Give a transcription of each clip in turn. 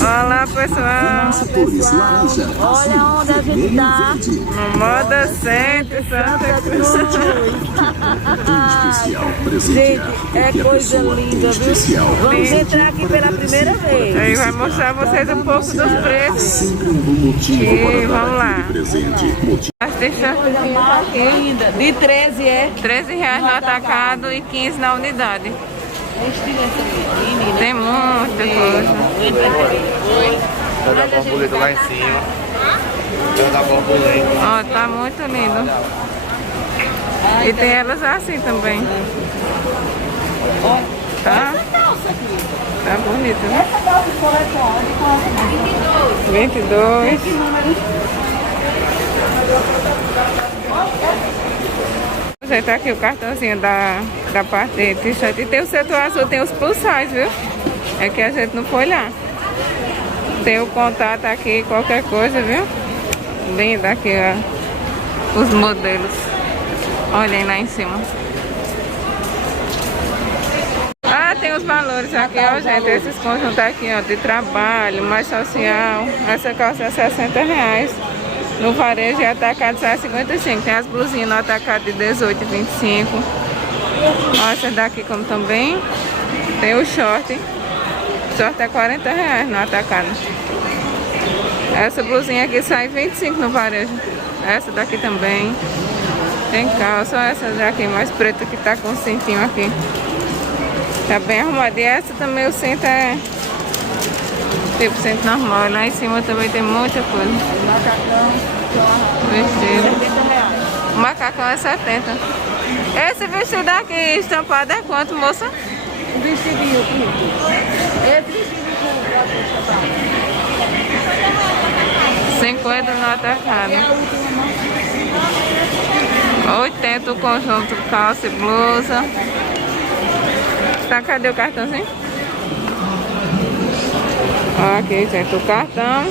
Olá, pessoal. Olha onde a gente tá. No Moda Center Santa Cruz. Gente, é coisa linda, viu? Vamos entrar aqui pela primeira vez. Aí vai mostrar a vocês um pouco dos preços. E vamos lá. As t-shirts aqui De 13 é. R$13 no atacado e 15 na unidade. Tem muita coisa. Olha a borboleta lá em cima. Olha a borboleta. Ó, tá muito lindo. E tem elas assim também. Tá? Tá bonito, né? 22. Você tá aqui o cartãozinho da parte de t-shirt. E tem o setor azul, tem os plus size, viu? É que a gente não foi lá. Tem o contato aqui, qualquer coisa, viu? Lindo aqui, ó, os modelos. Olhem lá em cima. Ah, tem os valores aqui, ó, gente. Esses conjuntos aqui, ó, de trabalho, mais social. Essa calça é R$60. No varejo e atacado sai 55. Tem as blusinhas no atacado de 18 e 25. Ó, essa daqui como também. Tem o short. O short é R$40 no atacado. Essa blusinha aqui sai 25 no varejo. Essa daqui também. Tem calça. Essa daqui mais preta que tá com o cintinho aqui. Tá bem arrumada. E essa também o cinto é tipo cinto normal. Lá em cima também tem muita coisa. Macacão, Vestido. R$70. O macacão é 70. Esse vestido aqui estampado é quanto, moça? O vestidinho curto. Esse vestidinho curto. 50 no atacado. É a última. 80 o conjunto calça e blusa. Tá, cadê o cartãozinho? Ó, aqui, gente, o cartão.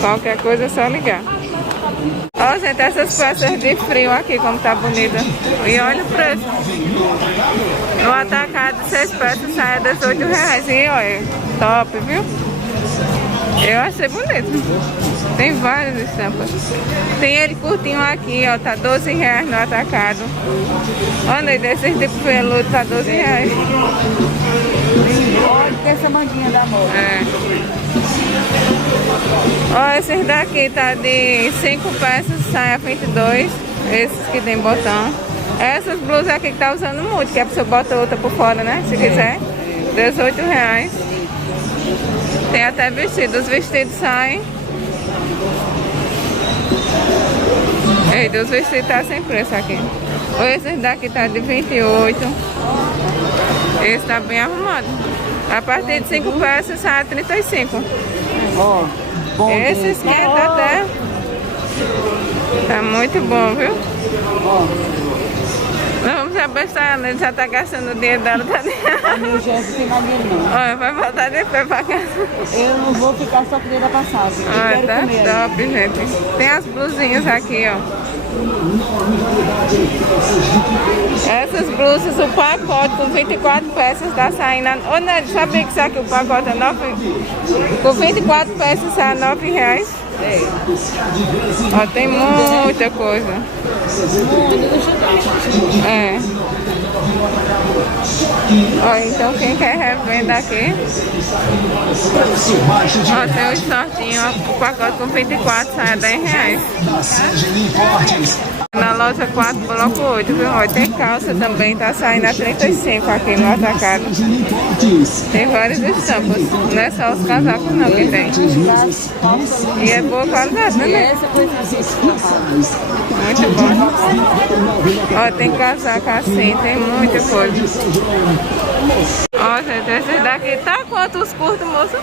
Qualquer coisa é só ligar. Ó, gente, essas peças de frio aqui, como tá bonita. E olha o preço. No atacado, 6 peças sai a R$18. E olha, top, viu? Eu achei bonito. Tem várias estampas. Tem ele curtinho aqui, ó, tá R$12 no atacado. Olha aí, desses de peludo tá R$12. Olha essa manguinha da moda. É. Ó, esses daqui tá de 5 peças, sai a 22. Esses que tem botão. Essas blusas aqui que tá usando muito, que a pessoa bota outra por fora, né? Se quiser. R$18. Tem até vestido. Os vestidos saem. Ei, os vestidos tá sem preço aqui. Esse daqui tá de 28. Esse tá bem arrumado. A partir de 5 peças sai a 35. Ó, bom. Esse esquenta até. Tá muito bom, viu? Não vamos abestar, né? Já tá gastando o dinheiro dela. Tá... Meu jeito não tem mais dinheiro não. Olha, vai voltar depois pra casa. Eu não vou ficar só comendo a passagem. Eu Olha, quero tá comer. top, gente. Tem as blusinhas aqui, ó. Essas blusas, o pacote com 24 peças tá saindo. Ô, Ned, sabia que isso aqui o pacote é 9? Com 24 peças sai R$9. É. Ó, tem muita coisa. É. Ó, então quem quer revenda aqui. Ó, tem um shortinho, ó, o pacote com 24 sai a R$10. Na loja 4, bloco 8, viu? Ó, tem calça também, tá saindo a 35 aqui no atacado. Tem várias estampas, não é só os casacos não que tem. E é boa qualidade, né? Muito bom. Ó, tem casaco assim, tem muita coisa. Ó, gente, esses daqui tá quanto os curtos, moça?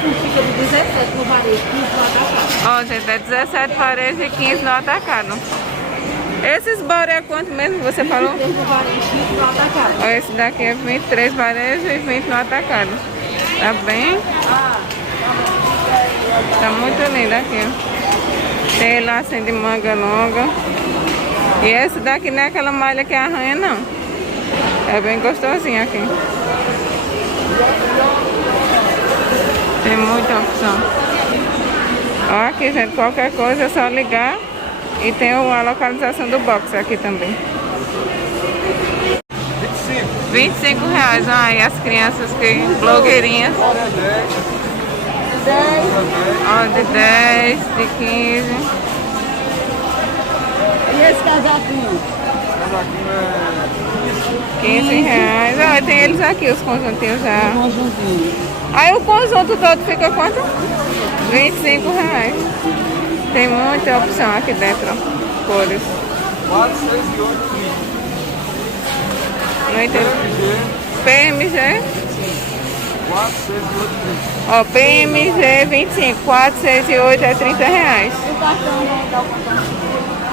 Fica de 17 no varejo, 15 no atacado. Ó, gente, é 17 varejo e 15 no atacado. Esses bora é quanto mesmo que você falou? 23 no varejo, 15 no atacado. Ó, esse daqui é 23 varejo e 20 no atacado. Tá bem? Tá muito lindo aqui, ó. Tem lá assim de manga longa. E esse daqui não é aquela malha que arranha, não. É bem gostosinho aqui. Tem muita opção. Ó, aqui, gente, qualquer coisa é só ligar. E tem a localização do box aqui também. R$ 25. Aí as crianças que blogueirinhas. Ó, de 10, de 15. E esse casaquinho? Casaquinho é R$ 15. Ó, tem eles aqui, os conjuntinhos já. Conjuntinho. Aí o conjunto todo fica quanto? R$ 25. Tem muita opção aqui dentro, ó. Cores. 4, 6 e 8 Não entendo. PMG? 4, 6 e 8 Ó, PMG 25, 4, 6 e 8 é R$ 30. O cartão não dá o cartão.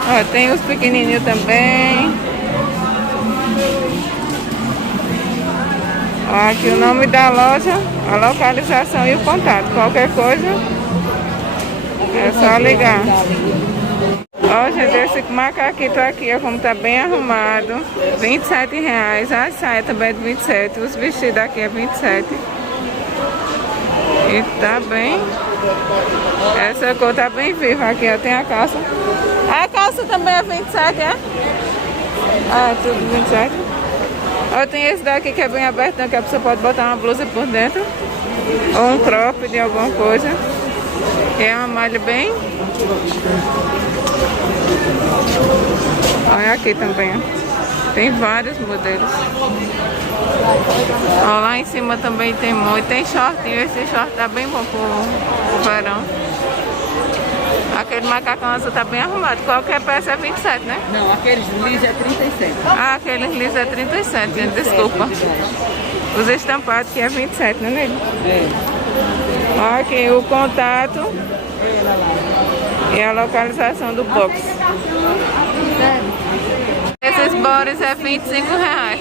Ó, tem os pequenininhos também. Ó, aqui o nome da loja, a localização e o contato. Qualquer coisa, é só ligar. Ó, gente, esse macaquito aqui, ó, como tá bem arrumado. R$ 27. A saia também é de 27. Os vestidos aqui é 27. E tá bem. Essa cor tá bem viva aqui, ó. Tem a calça. A calça também é 27, é? Ah, é tudo 27. Ó, tem esse daqui que é bem aberto, que a pessoa pode botar uma blusa por dentro. Ou um crop de alguma coisa. Que é uma malha bem. Olha aqui também, ó. Tem vários modelos. Ó, lá em cima também tem muito. Tem shortinho. Esse short tá bem bom pro verão. Aquele macacão azul tá bem arrumado. Qualquer peça é 27, né? Não, aqueles lisos é 37. Ah, aquele liso é 37, gente. Desculpa. Os estampados que é 27, né, nele? É. Ó, aqui o contato e a localização do box. Esses bores é R$ 25,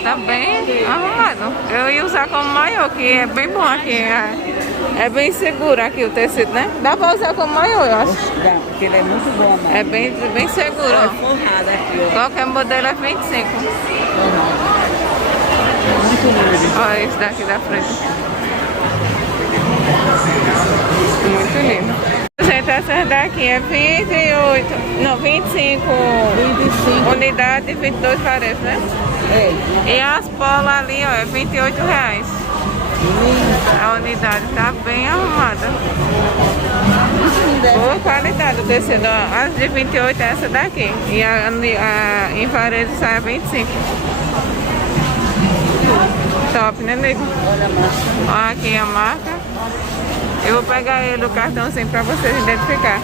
tá bem arrumado. Eu ia usar como maiô, que é bem bom aqui. É bem seguro aqui o tecido, né? Dá pra usar como maiô, eu acho. Dá, porque ele é muito bom, mano. É bem seguro, É ó. forrado aqui, ó. Qualquer modelo é 25. Muito lindo. Olha esse daqui da frente. Muito lindo. Gente, essa daqui é 28, não, 25 unidades e 22 parece, né? É. E as polas ali, ó, é R$ 28. A unidade tá bem arrumada. Boa qualidade o tecido, ó. As de 28 é essa daqui. E a em varejo sai a 25. Top, né, nego? Olha a massa. Ó, aqui a marca. Eu vou pegar ele, o cartãozinho, pra vocês identificar.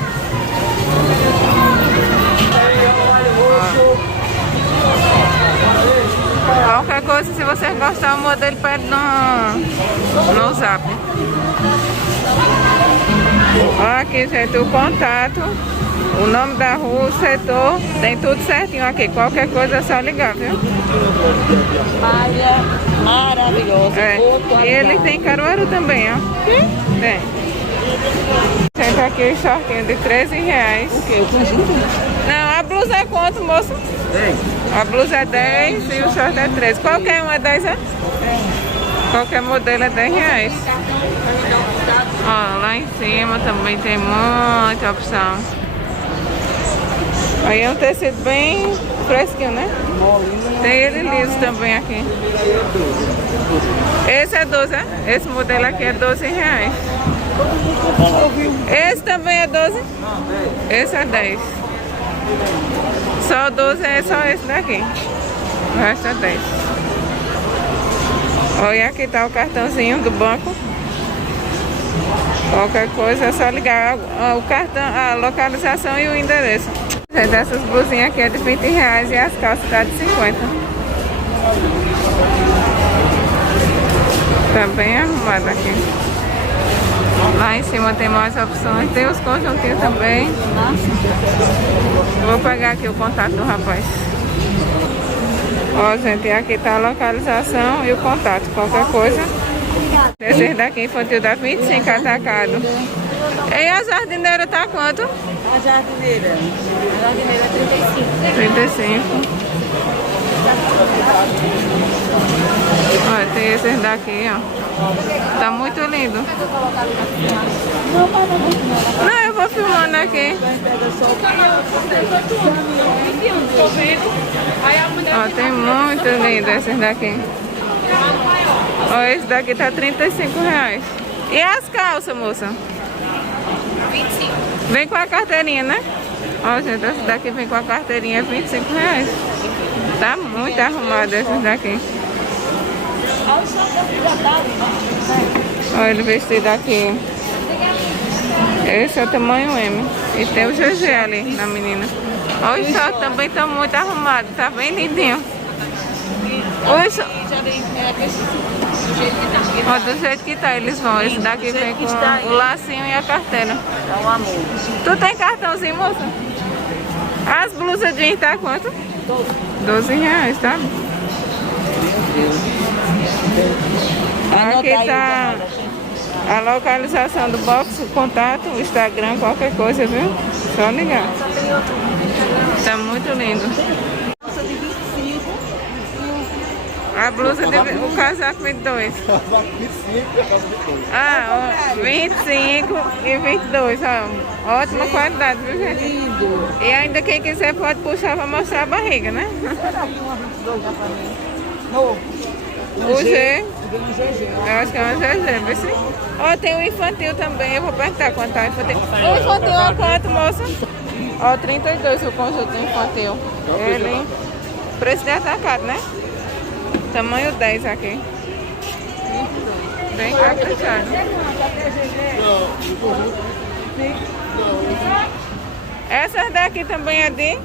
Ó. Qualquer coisa, se vocês gostarem, o modelo pede no zap. Ó, aqui, gente, o contato, o nome da rua, o setor, tem tudo certinho aqui. Qualquer coisa é só ligar, viu? Malha maravilhosa. É. E ele tem Caruaru também, ó. Tem. Gente, aqui o shortinho de R$ 13. O quê? O conjunto? Não, a blusa é quanto, moço? 10. A blusa é 10 e o short é 13. Qualquer um é 10, é? Qualquer modelo é R$ 10. Ó, lá em cima também tem muita opção. Aí é um tecido bem fresquinho, né? Tem ele liso também aqui. Esse é 12, é? Esse modelo aqui é R$ 12. Esse também é 12? Esse é 10. Só 12 é só esse daqui. O resto é 10. Olha, aqui tá o cartãozinho do banco. Qualquer coisa é só ligar o cartão, a localização e o endereço. Gente, essas blusinhas aqui é de R$ 20 e as calças tá de 50. Tá bem arrumado aqui. Lá em cima tem mais opções, tem os conjuntinhos também. Vou pegar aqui o contato do rapaz. Ó, gente, aqui tá a localização e o contato. Qualquer coisa. Esse daqui infantil dá 25 atacado. E a jardineira tá quanto? A jardineira. A jardineira é 35. Olha, tem esses daqui, ó. Tá muito lindo. lindo. Não, eu vou filmando aqui. Ó, tem muito lindo esses daqui. Ó, esse daqui tá R$35. E as calças, moça? 25. Vem com a carteirinha, né? Ó, gente, esse daqui vem com a carteirinha, R$25. Tá muito arrumado esses daqui. Olha ele vestido aqui. Esse é o tamanho M. E tem o GG ali na menina. Olha o short também tá muito arrumado. Tá bem lindinho. Olha só. Ó, do jeito que tá eles vão. Esse daqui vem com o lacinho e a carteira. É um amor. Tu tem cartãozinho, moça? As blusas jeans tá quanto? R$12, tá? Aqui tá a localização do box, o contato, o Instagram, qualquer coisa, viu? Só ligar. Tá muito lindo. A blusa, o casaco 22. Ah, ó, 25 e 22, ó. Ótima qualidade, viu, gente? Lindo. E ainda quem quiser pode puxar pra mostrar a barriga, né? O G, eu acho que é uma GG, vê se... Ó, tem o infantil também, eu vou perguntar quanto tá o infantil. O infantil é quanto, moça? Ó, 32 o conjunto infantil. Ele, preço de atacado, né? Tamanho 10 aqui. Bem caprichado. Essas daqui também é de?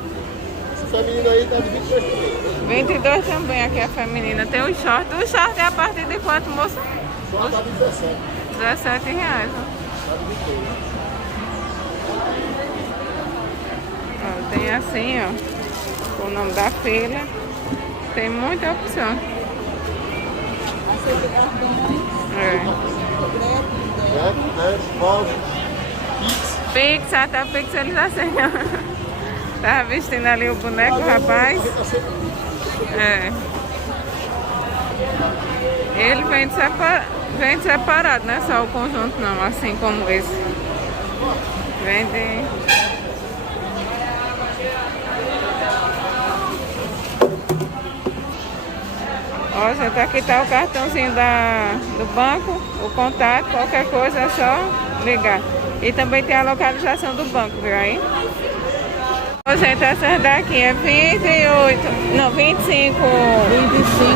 Essa feminina aí tá de 22 também. 22 também aqui a feminina. Tem o short. O short é a partir de quanto, moça? Só tá de 17. R$17. Ó, tem assim, ó. Com o nome da filha. Tem muita opção. Pix, até Pix ele tá sem. Tava vestindo ali o boneco, o rapaz. É. Ele vende separado, não é só o conjunto não, assim como esse. Vende. Ó, gente, aqui tá o cartãozinho do banco, o contato, qualquer coisa é só ligar. E também tem a localização do banco, viu aí? Ó, gente, essas daqui é 25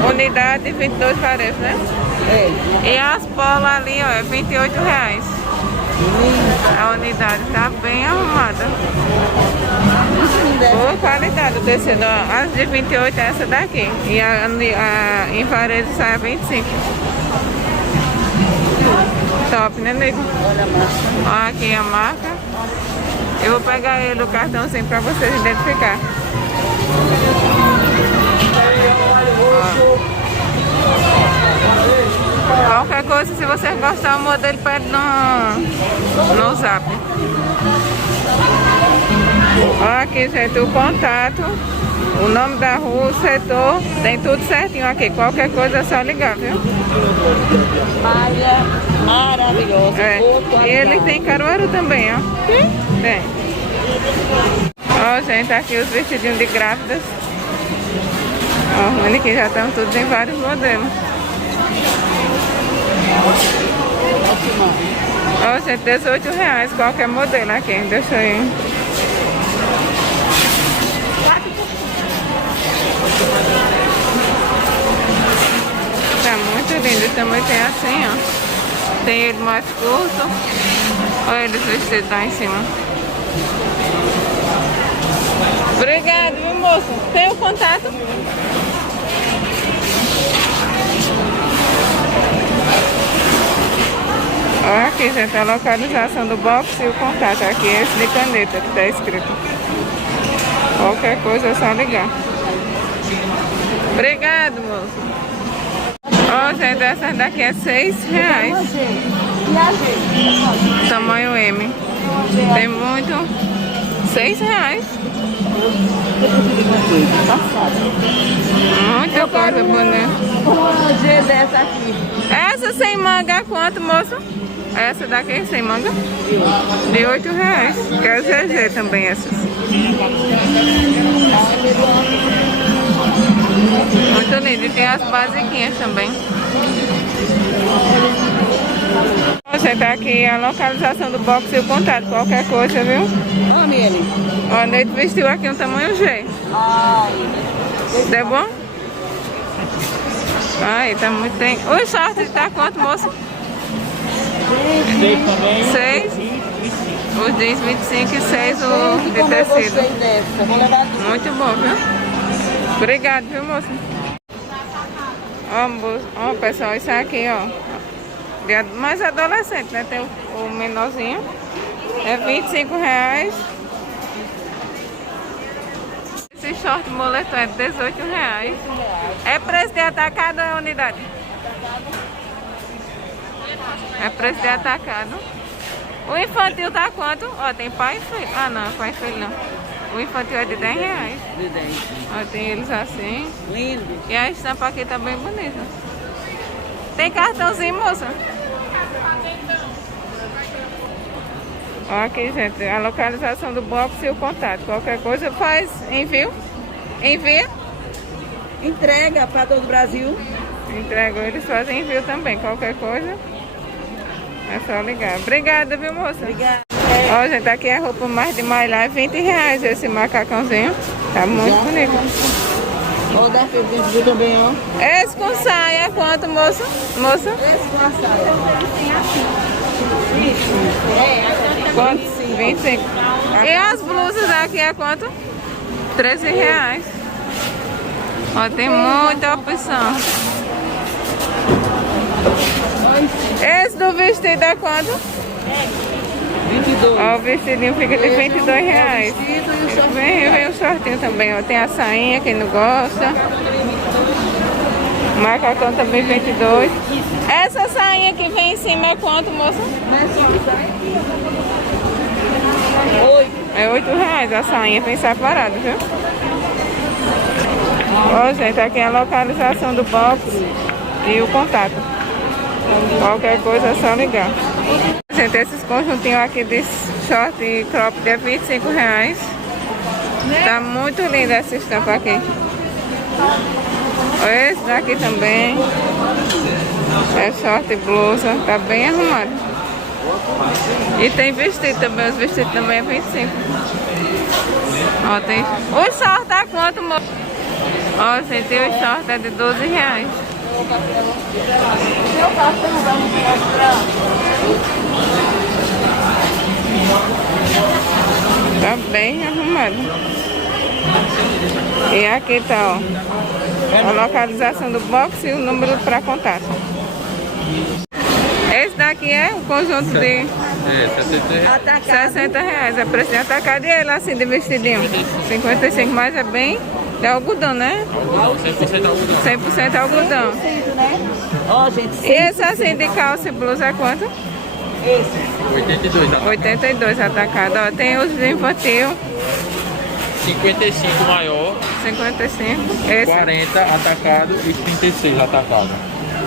unidades e 22 parece, né? É. E as polas ali, ó, é R$28. A unidade tá bem arrumada. Boa qualidade o tecido, ó. As de 28 é essa daqui. E a em varejo sai a 25. Top, né, nego? Olha a marca. Ó, aqui a marca. Eu vou pegar ele, o cartãozinho, pra vocês identificar. Ó. Qualquer coisa, se vocês gostarem, o modelo pede no zap. Ó, aqui, gente, o contato, o nome da rua, o setor, tem tudo certinho aqui. Qualquer coisa é só ligar, viu? Malha maravilhosa. É. E ele tem Caruaru também, ó. Tem. Ó, gente, aqui os vestidinhos de grávidas. Ó, olha aqui, já estão todos em vários modelos. Ó, gente, R$18 qualquer modelo aqui. Deixa aí. Tá muito lindo. Também tem assim, ó. Tem ele mais curto. Olha eles vestidos lá em cima. Obrigado, meu moço. Tem o contato? Olha aqui, gente, a localização do box e o contato. Aqui é esse de caneta que tá escrito. Qualquer coisa é só ligar. Obrigado, moço. Ó, gente, essas daqui é R$6. Tamanho M. Tem muito. R$6. Muita coisa bonita. Uma G dessa aqui. Essa sem manga é quanto, moço? Essa daqui sem manga? De R$8. Quer GG também essas. Muito lindo. E tem as basiquinhas também. Você tá aqui a localização do box e o contato. Qualquer coisa, viu? Olha ele. Ó, a Neide vestiu aqui um tamanho G. Tá bom? Ai, tá muito bem. O short tá quanto, moço? 6. Os jeans 25 e 6 o de tecido. Muito bom, viu? Obrigado, viu, moço? Ó, pessoal, isso aqui, ó. Mais adolescente, né? Tem o menorzinho. É R$25. Esse short moletom é R$18. É preço de atacado ou é unidade? É preço de atacado. O infantil tá quanto? Ó, tem pai e filho. Ah, não, pai e filho não. O infantil é de R$10. De 10. Ó, tem eles assim. Lindo. E a estampa aqui tá bem bonita. Tem cartãozinho, moça? Ó, aqui, gente, a localização do box e o contato. Qualquer coisa faz envio. Envia. Entrega para todo o Brasil. Entrega, eles fazem envio também. Qualquer coisa é só ligar. Obrigada, viu, moça? Obrigada. Ó, gente, aqui é a roupa mais de malhar, R$20 esse macacãozinho. Tá muito bonito. Ó, da Febrinho também, ó. Esse com saia, quanto, moça? Moça? Esse com a saia. Quanto? 25. E as blusas aqui é quanto? R$13. Ó, tem muita opção. Esse do vestido é quanto? 22. Ó, o vestidinho fica de R$22. Vem o shortinho também, ó. Tem a sainha, quem não gosta. O macacão também 22. Essa sainha que vem em cima é quanto, moça? É R$8 a sainha, vem separado, viu? Ó, gente, aqui é a localização do box e o contato. Qualquer coisa é só ligar. Gente, esses conjuntinhos aqui de short e crop de R$25. Tá muito linda essa estampa aqui. Esse daqui também. É short e blusa. Tá bem arrumado. E tem vestido também. Os vestidos também é 25. Ó, tem... O short tá quanto, moço? Ó, gente, o short é de R$12. Tá bem arrumado. E aqui tá, ó, a localização do box e o número para contato. Esse daqui é o conjunto de R$60. É preço de atacado. E ele assim de vestidinho? 55, mas é bem de algodão, né? 100% algodão. 100% algodão. Ó, gente, E esse assim de calça e blusa é quanto? esse. 82, tá? 82 atacado. Ó, tem os de infantil, 55 maior, 55. Esse 40 atacado e 36 atacado.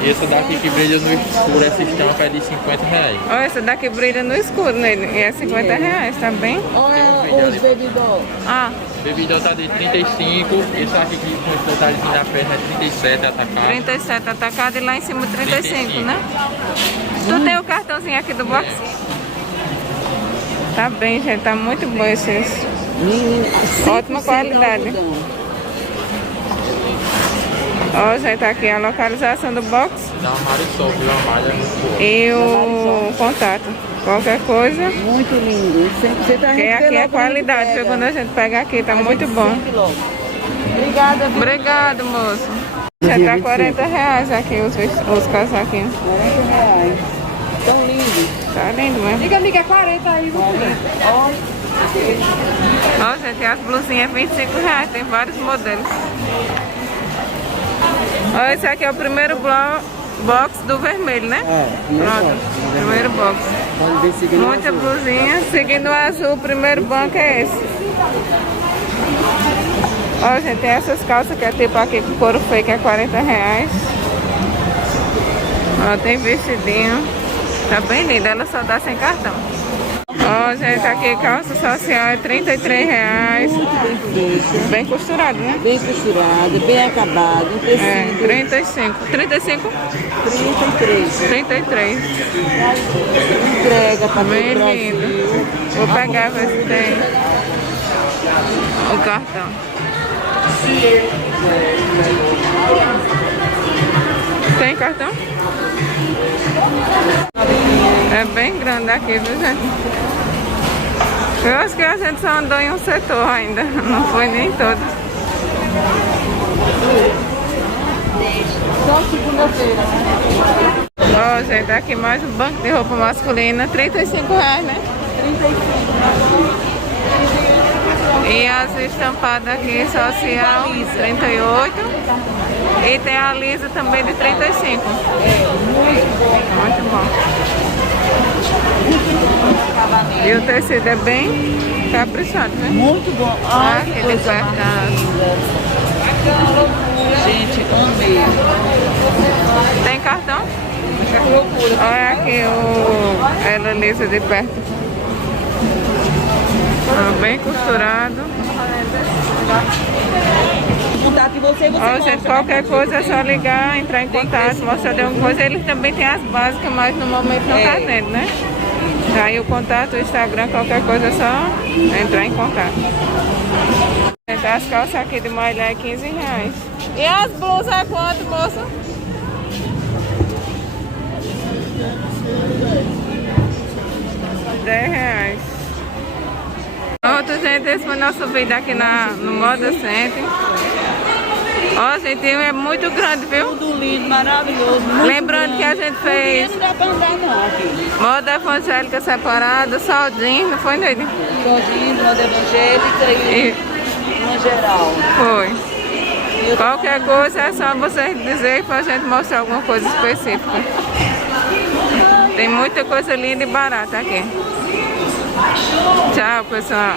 E essa daqui que brilha no escuro, essa estampa é de R$50. Ó, essa daqui brilha no escuro nele. E é R$50, tá bem? Olha os bebidol. Ah, Bebidão tá de 35, esse aqui que com esse detalhezinho na perna é 37 atacado. 37 atacado e lá em cima 35, né? Tu tem o cartãozinho aqui do box? Tá bem, gente. Tá muito bom esses. Ótima qualidade. Ó, gente, aqui a localização do box Dá uma marisol, viu? Uma malha muito boa. e o contato. Qualquer coisa. Muito lindo. Você tá Que aqui é qualidade, porque quando a gente pega aqui tá muito bom. Obrigada, viu? Obrigado, moço. Já tá R$40 aqui os casaquinhos. R$40. Tão lindo. Tá lindo mesmo. Liga, amiga, 40 aí, viu? Ó. Ó, gente, as blusinhas R$25, tem vários modelos. Ó, esse aqui é o primeiro box do vermelho, né? Pronto, primeiro box. Pode ver seguindo. Muita blusinha. Seguindo o azul, o primeiro banco é esse. Ó, gente, tem essas calças que é tipo aqui com couro fake, é R$40. Ó, tem vestidinho. Tá bem linda, ela só dá sem cartão. Ó, gente, aqui calça social é R$33. Bem costurado, né? Bem costurado, bem acabado, um É, tecido. 35. 35? 33. Entrega para todo Bem o Brasil. lindo. Vou pegar, ver se tem o cartão. Tem cartão? É bem grande aqui, viu, gente? Eu acho que a gente só andou em um setor ainda, não foi nem todo. Só segunda-feira. Ó, gente, aqui mais um banco de roupa masculina, R$35, né? 35. E as estampadas aqui, social, 38. E tem a lisa também de 35. Muito bom. E o tecido é bem caprichado, né? Muito bom. Ah, Ai, que aquele coisa mais apertado. linda. Gente, amei. Tem cartão? Olha aqui ela lisa de perto. Ah, bem costurado. Contato de você, você Ó, mostra, gente, qualquer coisa é só ligar, entrar em contato, mostrar de alguma coisa. Eles também tem as básicas, mas no momento não tá dentro, né? Aí o contato, o Instagram, qualquer coisa é só entrar em contato. Gente, as calças aqui de malha é R$15. E as blusas é quanto, moça? R$10. Pronto, gente, esse foi nosso vídeo aqui no Moda Center. Ó, gente, é muito grande, viu? Tudo lindo, maravilhoso. Muito Lembrando que a grande. gente fez Não dá pra andar não aqui. moda evangélica separada, soldinho, não foi, Neide? Todinho, moda evangélica e uma geral. Foi. Qualquer coisa é só vocês dizer pra gente mostrar alguma coisa específica. Tem muita coisa linda e barata aqui. Tchau, pessoal.